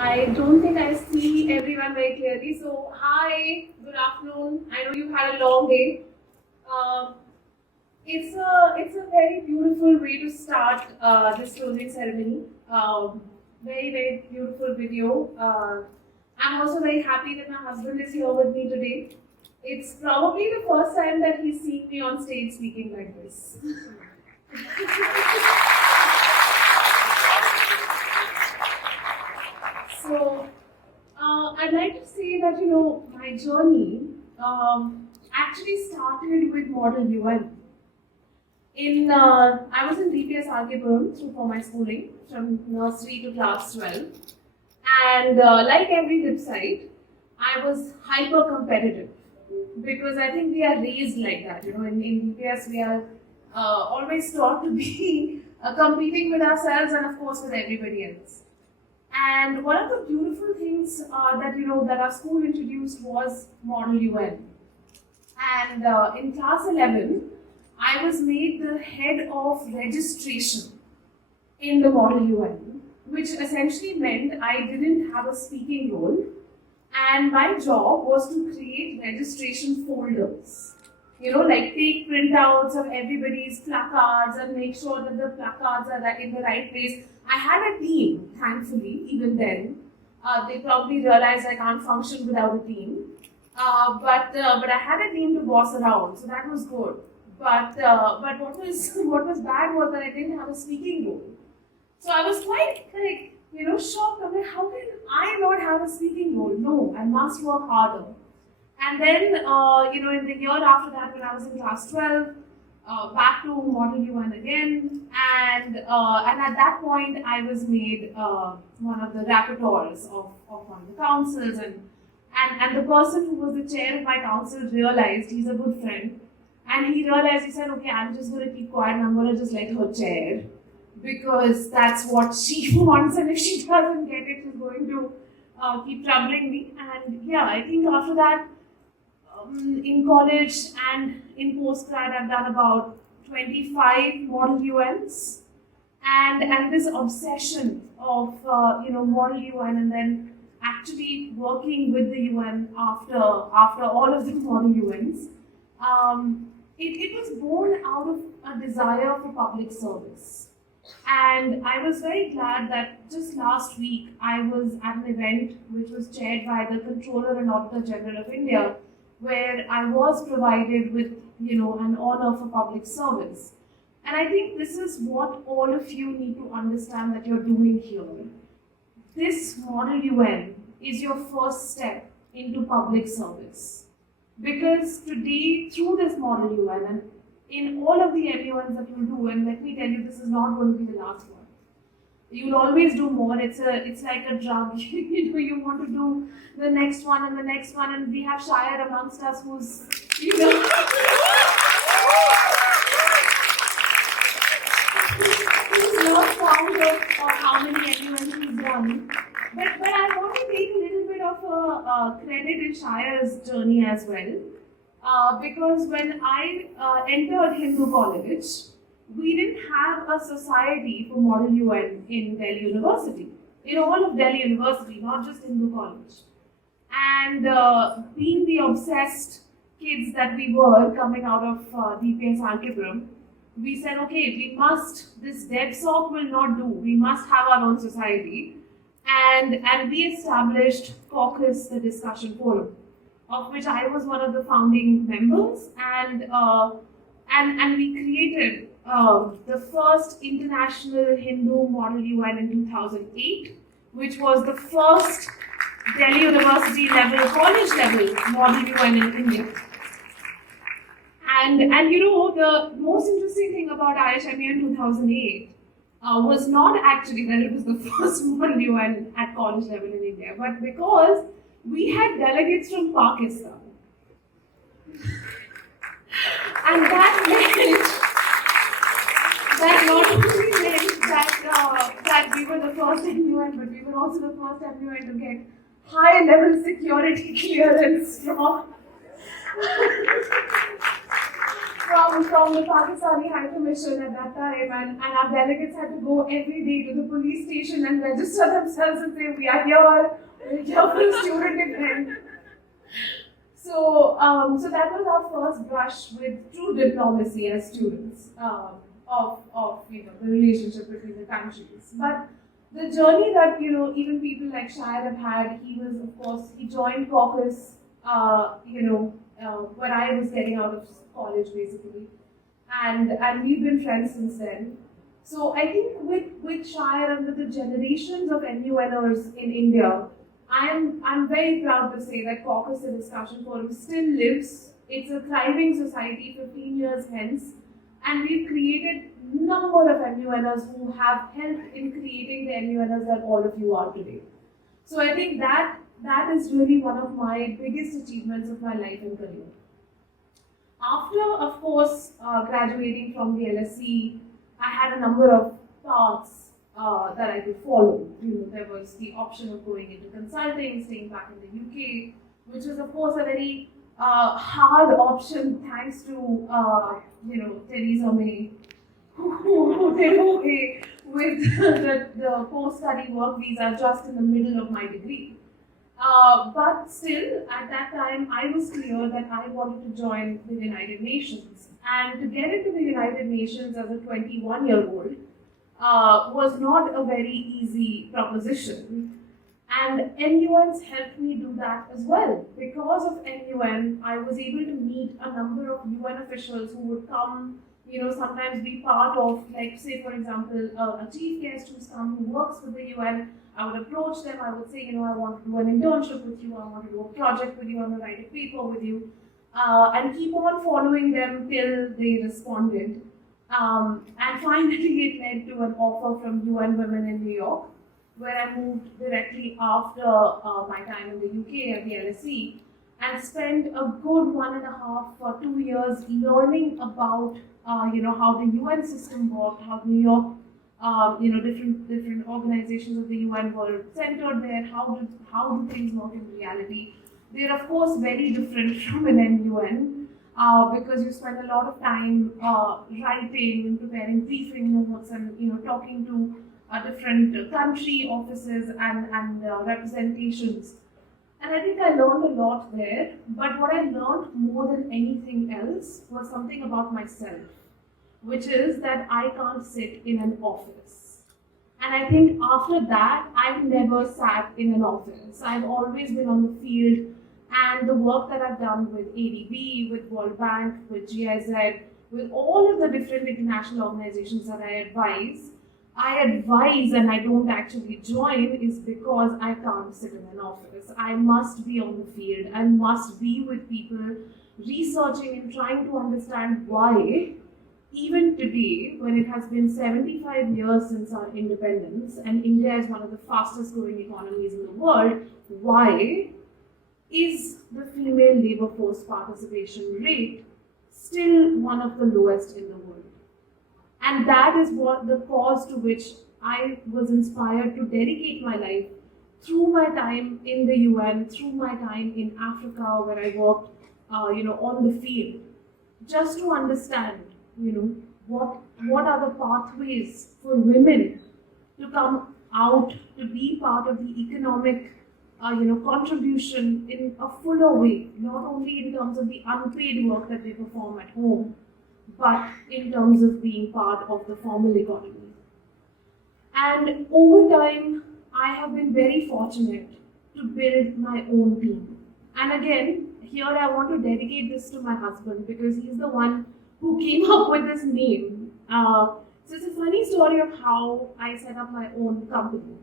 I don't think I see everyone very clearly. So, hi, good afternoon. I know you've had a long day. Um, it's a very beautiful way to start this closing ceremony. Very beautiful video. I'm also very happy that my husband is here with me today. It's probably the first time that he's seen me on stage speaking like this. So, I'd like to say that my journey actually started with Model UN. I was in DPS Archeburum for my schooling from nursery to class 12, and like every website, I was hyper competitive because I think we are raised like that. In DPS we are always taught to be competing with ourselves and of course with everybody else. And one of the beautiful things that our school introduced was Model UN. And in class 11, I was made the head of registration in the Model UN, which essentially meant I didn't have a speaking role, and my job was to create registration folders. Like take printouts of everybody's placards and make sure that the placards are in the right place. I had a team, thankfully, even then. They probably realized I can't function without a team. But I had a team to boss around, so that was good. But what was bad was that I didn't have a speaking role. So I was quite shocked. I'm like, how can I not have a speaking role? No, I must work harder. And then, in the year after that, when I was in class 12, back to Model UN again, and at that point, I was made one of the rapporteurs of one of the councils, and the person who was the chair of my council realized, he's a good friend, and he realized, he said, okay, I'm just going to keep quiet and I'm going to just let her chair, because that's what she wants, and if she doesn't get it, she's going to keep troubling me. And yeah, I think after that, in college and in postgrad, I've done about 25 Model UNs, and this obsession of Model UN, and then actually working with the UN after all of the Model UNs. It was born out of a desire for public service. And I was very glad that just last week I was at an event which was chaired by the Controller and Auditor General of India, where I was provided with, an honor for public service. And I think this is what all of you need to understand that you're doing here. This Model UN is your first step into public service. Because today, through this Model UN, and in all of the MUNs that you'll do, and let me tell you, this is not going to be the last one. You'll always do more. It's like a drug. You want to do the next one and the next one, and we have Shire amongst us who's who's lost count of how many MUNs he's done. But I want to take a little bit of a credit in Shire's journey as well, because when I entered Hindu College, we didn't have a society for Model UN in Delhi University, in all of Delhi University, not just Hindu College. And being the obsessed kids that we were coming out of DPS Archeburum, we said, okay, this DevSoc will not do, we must have our own society. And we established Caucus, the discussion forum, of which I was one of the founding members, and we created the first international Hindu Model UN in 2008, which was the first Delhi University level, college level Model UN in India. And the most interesting thing about IHME in 2008 was not actually that it was the first Model UN at college level in India, but because we had delegates from Pakistan. And that not only meant that we were the first MUN, but we were also the first MUN to get high level security clearance from from the Pakistani High Commission at that time, and our delegates had to go every day to the police station and register themselves and say, we are here for a student event. So that was our first brush with true diplomacy as students of the relationship between the countries. But the journey that even people like Shahid have had, he joined caucus when I was getting out of college basically, and we've been friends since then. So I think with Shahid and with the generations of MUNers in India, I'm very proud to say that Caucus and Discussion Forum still lives. It's a thriving society 15 years hence, and we've created number of MUNers who have helped in creating the MUNers that all of you are today. So I think that is really one of my biggest achievements of my life and career. After, of course, graduating from the LSE, I had a number of paths that I could follow. There was the option of going into consulting, staying back in the UK, which was, of course, a very hard option thanks to Theresa May, who did away with the post-study work visa just in the middle of my degree. But still, at that time, I was clear that I wanted to join the United Nations. And to get into the United Nations as a 21-year-old was not a very easy proposition. And MUNs helped me do that as well. Because of MUN, I was able to meet a number of UN officials who would come, sometimes be part of, like, say, for example, a chief guest who's come who works with the UN. I would approach them, I would say, I want to do an internship with you, I want to do a project with you, I want to write a paper with you, and keep on following them till they responded. And finally, it led to an offer from UN Women in New York, where I moved directly after my time in the UK at the LSE, and spent a good 1.5 or 2 years learning about, how the UN system worked, how New York, different organizations of the UN were centered there, how do things work in reality. They're of course very different from an MUN because you spend a lot of time writing and preparing briefing notes and talking to different country offices and representations. And I think I learned a lot there, but what I learned more than anything else was something about myself, which is that I can't sit in an office. And I think after that, I've never sat in an office. I've always been on the field, and the work that I've done with ADB, with World Bank, with GIZ, with all of the different international organizations that I advise and I don't actually join is because I can't sit in an office. I must be on the field. I must be with people researching and trying to understand why, even today, when it has been 75 years since our independence and India is one of the fastest growing economies in the world, why is the female labor force participation rate still one of the lowest in the world? And that is what the cause to which I was inspired to dedicate my life through my time in the UN, through my time in Africa where I worked, on the field, just to understand, what are the pathways for women to come out to be part of the economic, contribution in a fuller way, not only in terms of the unpaid work that they perform at home, but in terms of being part of the formal economy. And over time, I have been very fortunate to build my own team. And again, here I want to dedicate this to my husband because he's the one who came up with this name. So it's a funny story of how I set up my own company.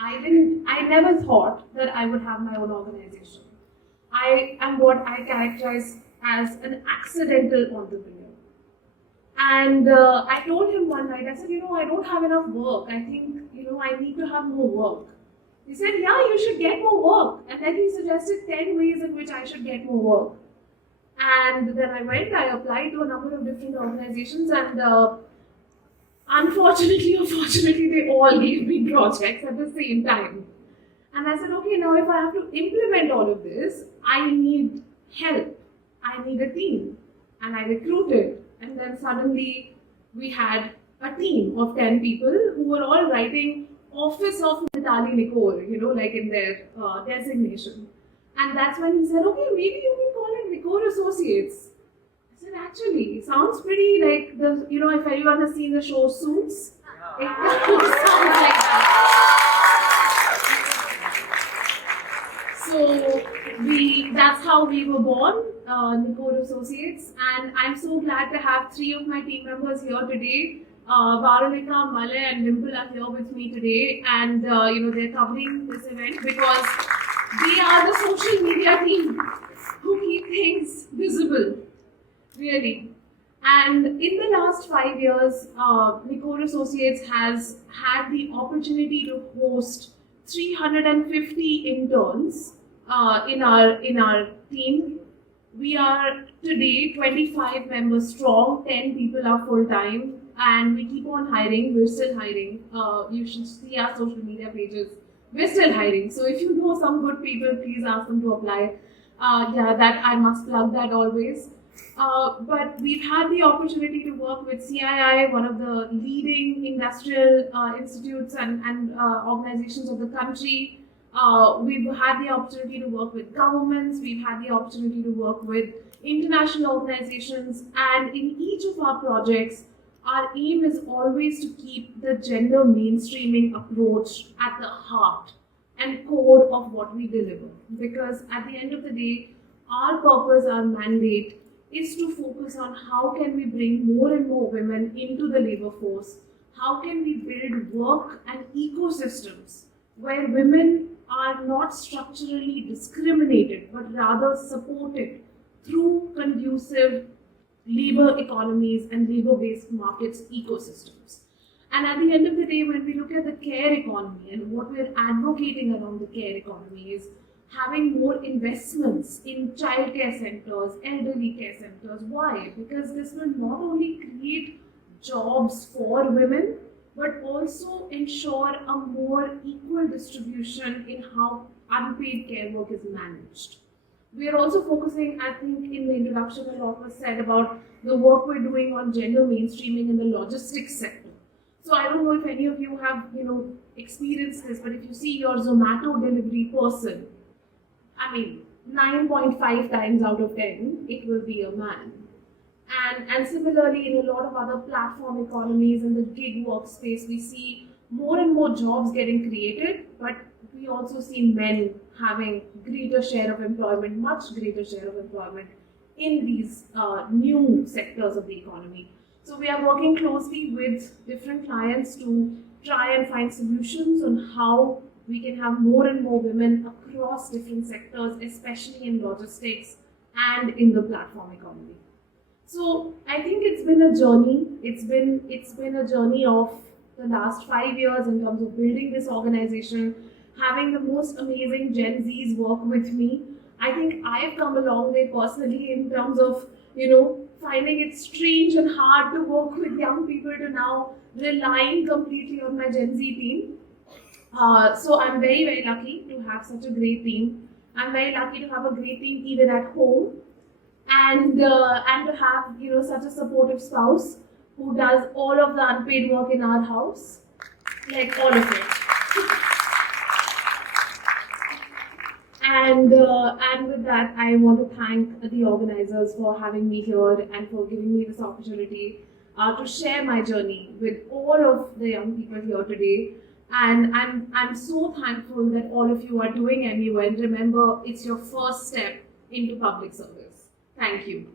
I never thought that I would have my own organization. I am what I characterize as an accidental entrepreneur. And I told him one night, I said, I don't have enough work. I think, I need to have more work. He said, yeah, you should get more work. And then he suggested 10 ways in which I should get more work. And then I applied to a number of different organizations, and unfortunately or fortunately, they all gave me projects at the same time. And I said, okay, now if I have to implement all of this, I need help. I need a team. and I recruited, and then suddenly we had a team of 10 people who were all writing Office of Mitali Nikore, like in their designation. And that's when he said, okay, maybe you can call it Nikore Associates. I said, actually, sounds pretty like if anyone has seen the show Suits, it kind of sounds like that. So that's how we were born, Nikore Associates, and I'm so glad to have 3 of my team members here today. Varulika, Male and Dimple are here with me today, and they're covering this event because they are the social media team who keep things visible, really. And in the last 5 years, Nikore Associates has had the opportunity to host 350 interns in our team. We are today 25 members strong, 10 people are full time, and we keep on hiring. We're still hiring. You should see our social media pages. We're still hiring. So if you know some good people, please ask them to apply. That I must plug that always. But we've had the opportunity to work with CII, one of the leading industrial institutes and organizations of the country. We've had the opportunity to work with governments, we've had the opportunity to work with international organizations, and in each of our projects, our aim is always to keep the gender mainstreaming approach at the heart and core of what we deliver. Because at the end of the day, our purpose, our mandate is to focus on how can we bring more and more women into the labor force, how can we build work and ecosystems where women are not structurally discriminated but rather supported through conducive labor economies and labor-based markets ecosystems. And at the end of the day, when we look at the care economy and what we're advocating around the care economy is having more investments in childcare centers, elderly care centers. Why? Because this will not only create jobs for women, but also ensure a more equal distribution in how unpaid care work is managed. We are also focusing, I think in the introduction a lot was said about the work we're doing on gender mainstreaming in the logistics sector. So I don't know if any of you have experienced this, but if you see your Zomato delivery person, 9.5 times out of 10, it will be a man. And similarly, in a lot of other platform economies in the gig workspace, we see more and more jobs getting created, but we also see men having greater share of employment, much greater share of employment in these new sectors of the economy. So we are working closely with different clients to try and find solutions on how we can have more and more women across different sectors, especially in logistics and in the platform economy. So I think it's been a journey. It's been a journey of the last 5 years in terms of building this organization, having the most amazing Gen Zs work with me. I think I've come a long way personally in terms of, finding it strange and hard to work with young people to now relying completely on my Gen Z team. So I'm very, very lucky to have such a great team. I'm very lucky to have a great team even at home, and to have such a supportive spouse who does all of the unpaid work in our house, like all of it. And with that, I want to thank the organizers for having me here and for giving me this opportunity to share my journey with all of the young people here today. And I'm so thankful that all of you are doing MUN. Remember, it's your first step into public service. Thank you.